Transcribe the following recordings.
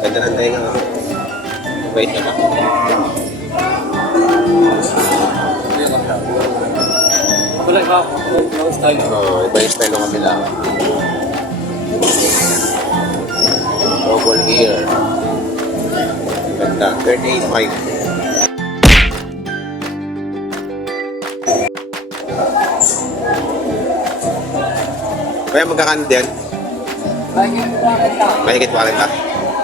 Ganda ng tenga. oh. Wait ka ba? Wala ka. Wala style. Oo, iba yung style ng kabila. Double ear. Ganda. 38.5. Kaya magkakano din? Mahigit 40. Ayan. Mahigit 40.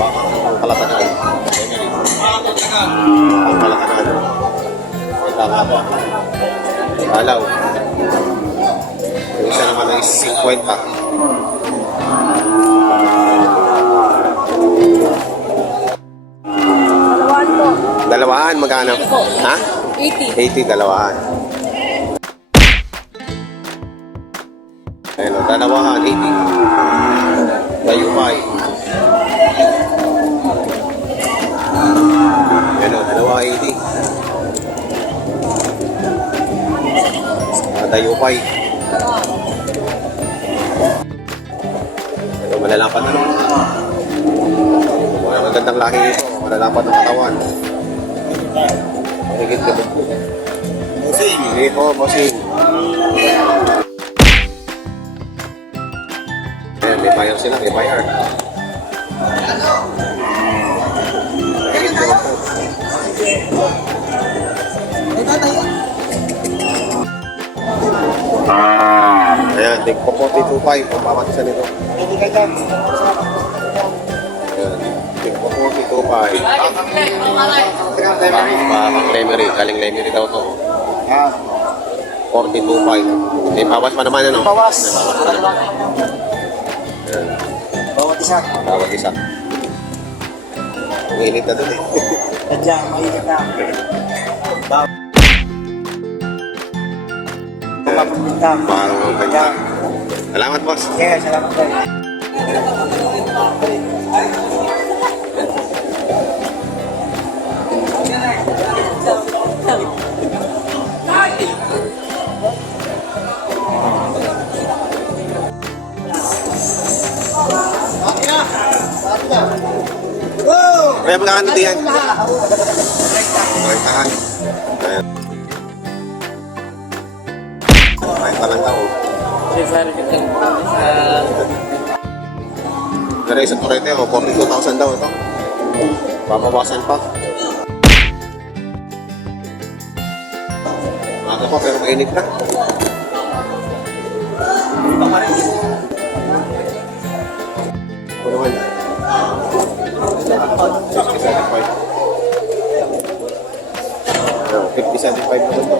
Ang palatanan. Ang palatanan. Tama ba? Alaw. Yung isa naman ay 50. Dalawan po. Dalawahan, magkano? Ha? 80. 80, dalawahan. Ayun, dalawahan, 80. Dayumay. Ayun, o, dalawa, 80. Ah, Dayumay. Ito, malalapat na naman. Mga magandang laki ito. Malalapat ng katawan. Higit ka ba? Hindi po, bossing. Ayan, may bayar sila, may bayar. Higit Ayan, tig po 42.5 ang bawat isa nito. Ayan, tig po 42.5. Bakang Lemery, galing Lemery daw to. 42.5. May bawas pa naman ano? Bawas. Ayan, Bawat isa. bawat isa. Ang init na dun eh. Sadyang mainit na. Papapunta. Parang ang ganda. Salamat boss. Kaya, salamat po. Kaya magkakano diyan? Magkakahan. Ayan. Kahit pa lang tao. Pero isa torete o 42,000 daw ito. Babawasan pa. Ano pa pero mainit na. Ano naman? 50-75 naman to.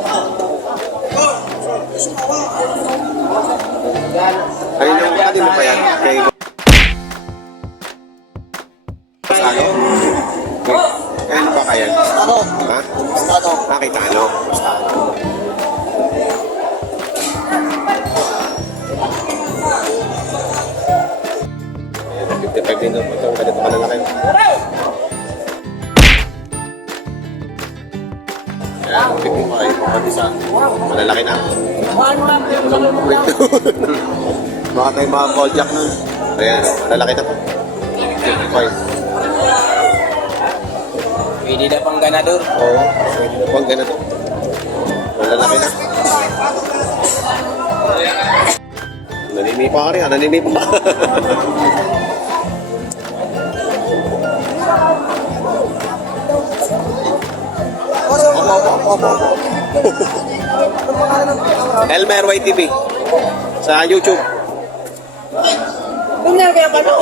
Kanina yung yan? Kay... Ha? Ano? Nakita ano? Ayan, 55 din naman Baka tayo mga call jack nun. Ayan, malalaki na po. 55. Pwede na pang ganador. Oo, pwede na pang ganito. Malalaki na. Naninipa ka rin, ah, opo, opo. Elmer YTV sa YouTube. Ganyan kaya pa no?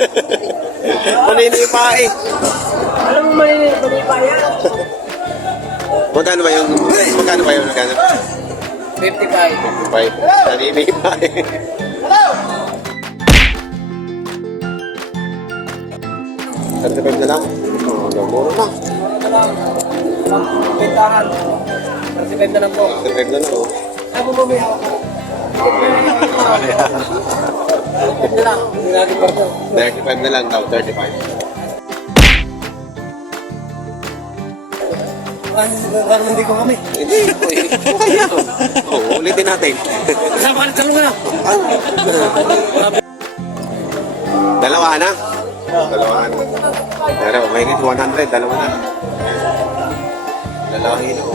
Naninipa eh. Alam mo mali mali pa yan. Magkano ba yung, magkano ba yung, magkano? 55. 5. Naninipa eh. 35 na lang. Oh, mura na. Ano na lang? Bentahan. 35 na lang po. 35 na lang, oh. Ay, bumumi ako. 35 na lang. Hindi natin pa ito. 35 na lang daw, 35. Parang hindi ko kami. Hindi, kaya. Oo, ulitin natin. Kasama ka na, talong na. Dalawa na. Dalawa na. Pero may 100, dalawa na. Lalaki na, oh.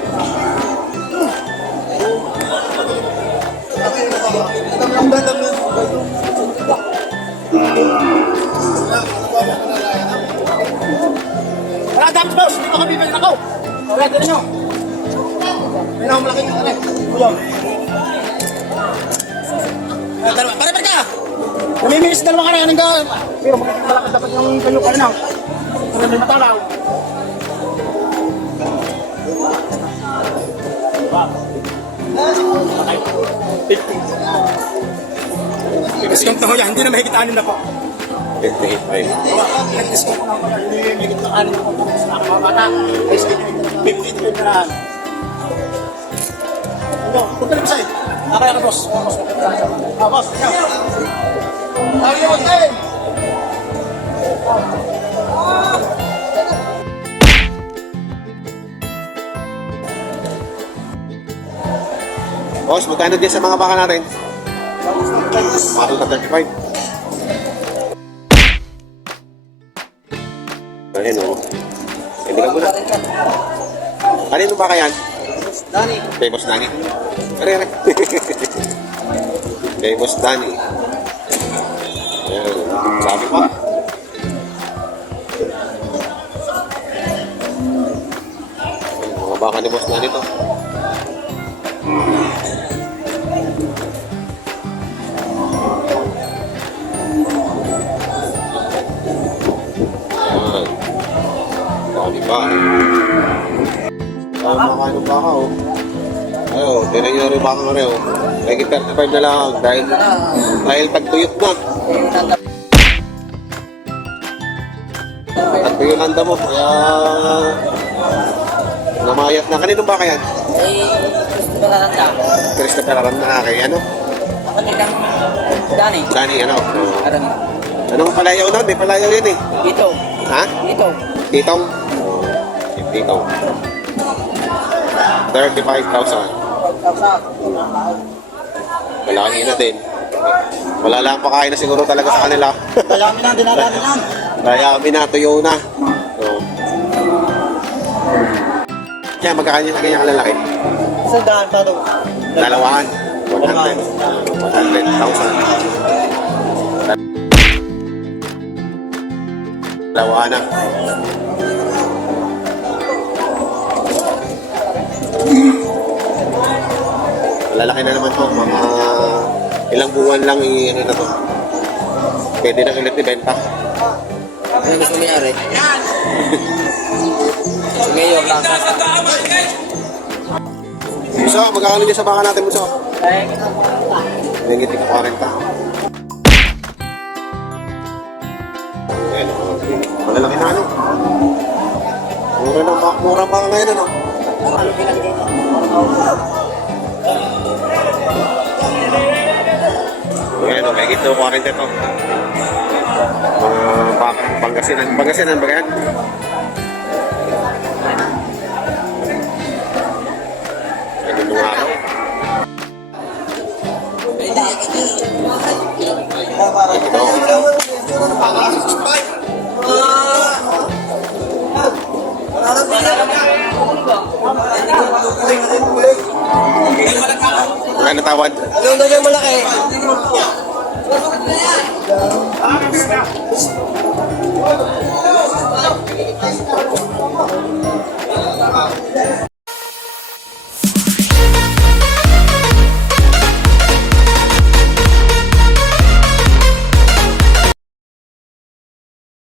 Wala din nyo. May na malaki yung kare. Kuya. Ah, dalawa. Pare, pare ka! Namimiss dalawa ka na ng gawin. Pero malakas dapat yung kayo ka na. Para may matalaw. Discount na ho yan, hindi na mahigit anin na po. Boss. Magkano din sa mga baka natin? Mahal na 35. Kanino ba yan? Dani. Kay Boss Danny. Are, are. Boss Danny. Ayan. Sabi pa. Mga baka ni Boss Danny to. Ayan. Sabi pa. Ah, makano ba ka, oh? Ayo, tinan nyo rin baka rin, oh. May 35 na lang dahil, dahil tagtuyot na. Tagtuyo lang mo, kaya namayat na. Kanino ba kaya? Eh, lalanda. Christopher Aram na kay ano? Kapatid ng Dani. Dani, ano? Aram. Anong palayaw na? May palayaw yun eh. Dito. Ha? Dito. Titong? Titong. 35,000. Malaki na din. Wala lang pakain na siguro talaga sa kanila. Dayami na, dinadami na. Kaya minatuyo na. So, kaya magkakanya sa kanyang lalaki. Sa daan, tato. Dalawahan. 100. 100,000. Dalawahan na. Malalaki na naman to. Mga ilang buwan lang i ano na to. Pwede na ulit ibenta. Ano gusto mayari? Si Mayor lang. Muso, magkakano dyan sa baka natin, Muso? Eh, Hingit ka 40. Ayan, oh. malalaki na ano. Mura na, mura pa ngayon ano. Ayan, oh, may gito 40 to. Mga baka, Pangasinan. Pangasinan ba yan? Ito nung araw. Wala natawad. Yung ganyan Ah,